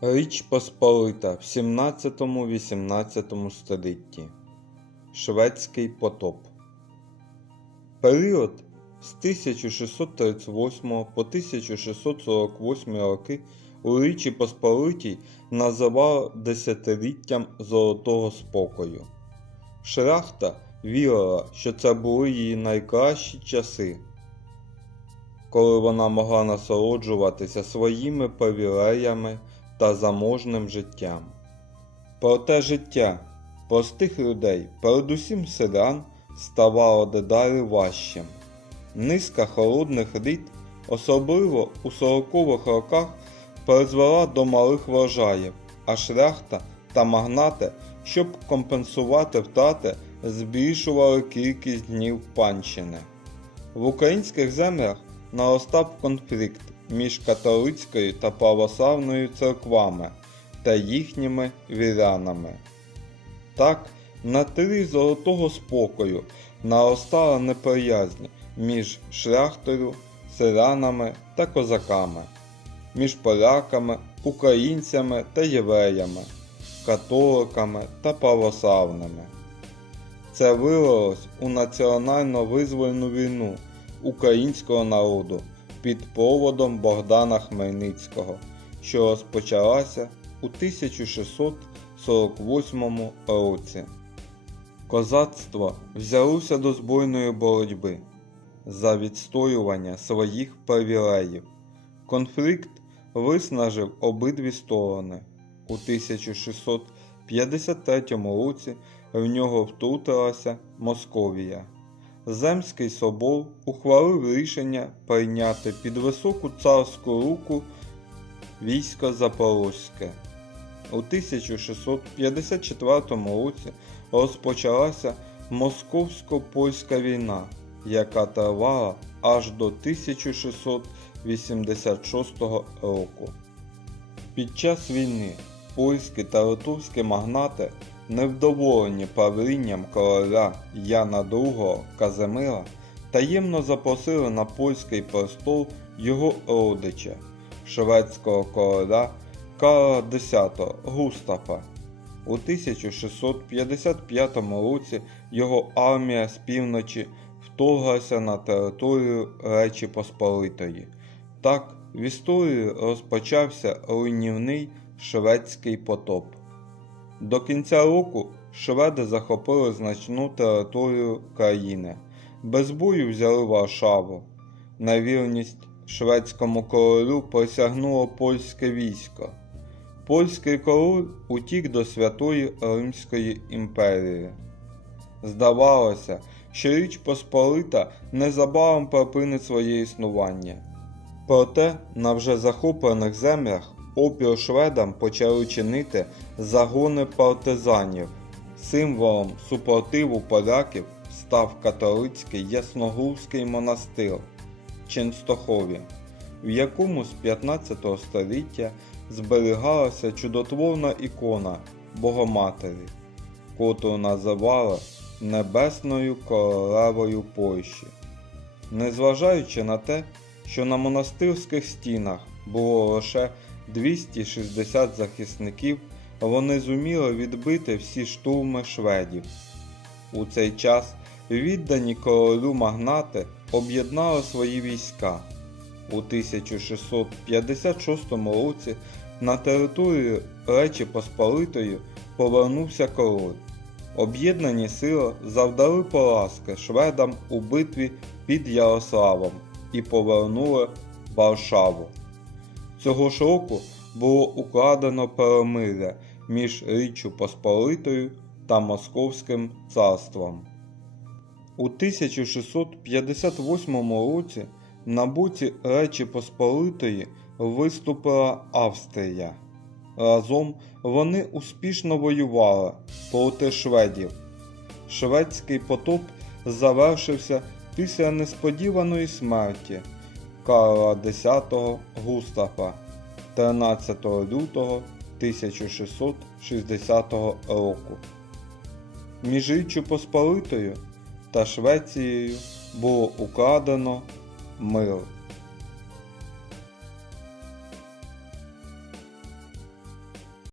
Річ Посполита в 17-18 столітті. Шведський потоп. Період з 1638 по 1648 роки у Річі Посполитій називали десятиліттям Золотого спокою. Шляхта вірила, що це були її найкращі часи, коли вона могла насолоджуватися своїми привілеями та заможним життям. Проте життя простих людей, передусім селян, ставало дедалі важчим. Низка холодних літ, особливо у 40-х роках, призвела до малих врожаїв, а шляхта та магнати, щоб компенсувати втрати, збільшували кількість днів панщини. В українських землях наростав конфлікт між католицькою та православною церквами та їхніми вірянами. Так, на тлі золотого спокою наростала неприязнь між шляхтою, селянами та козаками, між поляками, українцями та євреями, католиками та православними. Це вилилось у національно визвольну війну українського народу під проводом Богдана Хмельницького, що розпочалася у 1648 році. Козацтво взялося до збройної боротьби за відстоювання своїх привілеїв. Конфлікт виснажив обидві сторони. У 1653 році в нього втрутилася Московія. Земський собор ухвалив рішення прийняти під високу царську руку військо Запорозьке. У 1654 році розпочалася Московсько-польська війна, яка тривала аж до 1686 року. Під час війни польські та литовські магнати, невдоволені правлінням короля Яна II Казимира, таємно запросили на польський престол його родича, шведського короля Карла X Густафа. У 1655 році його армія з півночі вторглася на територію Речі Посполитої. Так, в історії розпочався руйнівний шведський потоп. До кінця року шведи захопили значну територію країни, без бою взяли Варшаву. На вірність шведському королю присягнуло польське військо. Польський король утік до Святої Римської імперії. Здавалося, що Річ Посполита незабаром припинить своє існування. Проте на вже захоплених землях опір шведам почали чинити загони партизанів. Символом супротиву поляків став католицький Ясногурський монастир Ченстохові, в якому з 15 століття зберігалася чудотворна ікона Богоматері, котру називали Небесною королевою Польщі. Незважаючи на те, що на монастирських стінах було лише 260 захисників, вони зуміли відбити всі штурми шведів. У цей час віддані королю магнати об'єднали свої війська. У 1656 році на територію Речі Посполитої повернувся король. Об'єднані сили завдали поразки шведам у битві під Ярославом і повернули Варшаву. Цього ж року було укладено перемир'я між Річчю Посполитою та Московським царством. У 1658 році на боці Речі Посполитої виступила Австрія. Разом вони успішно воювали проти шведів. Шведський потоп завершився після несподіваної смерті Карла X Густапа 13 лютого 1660 року. Між Річчю Посполитою та Швецією було укладено мир.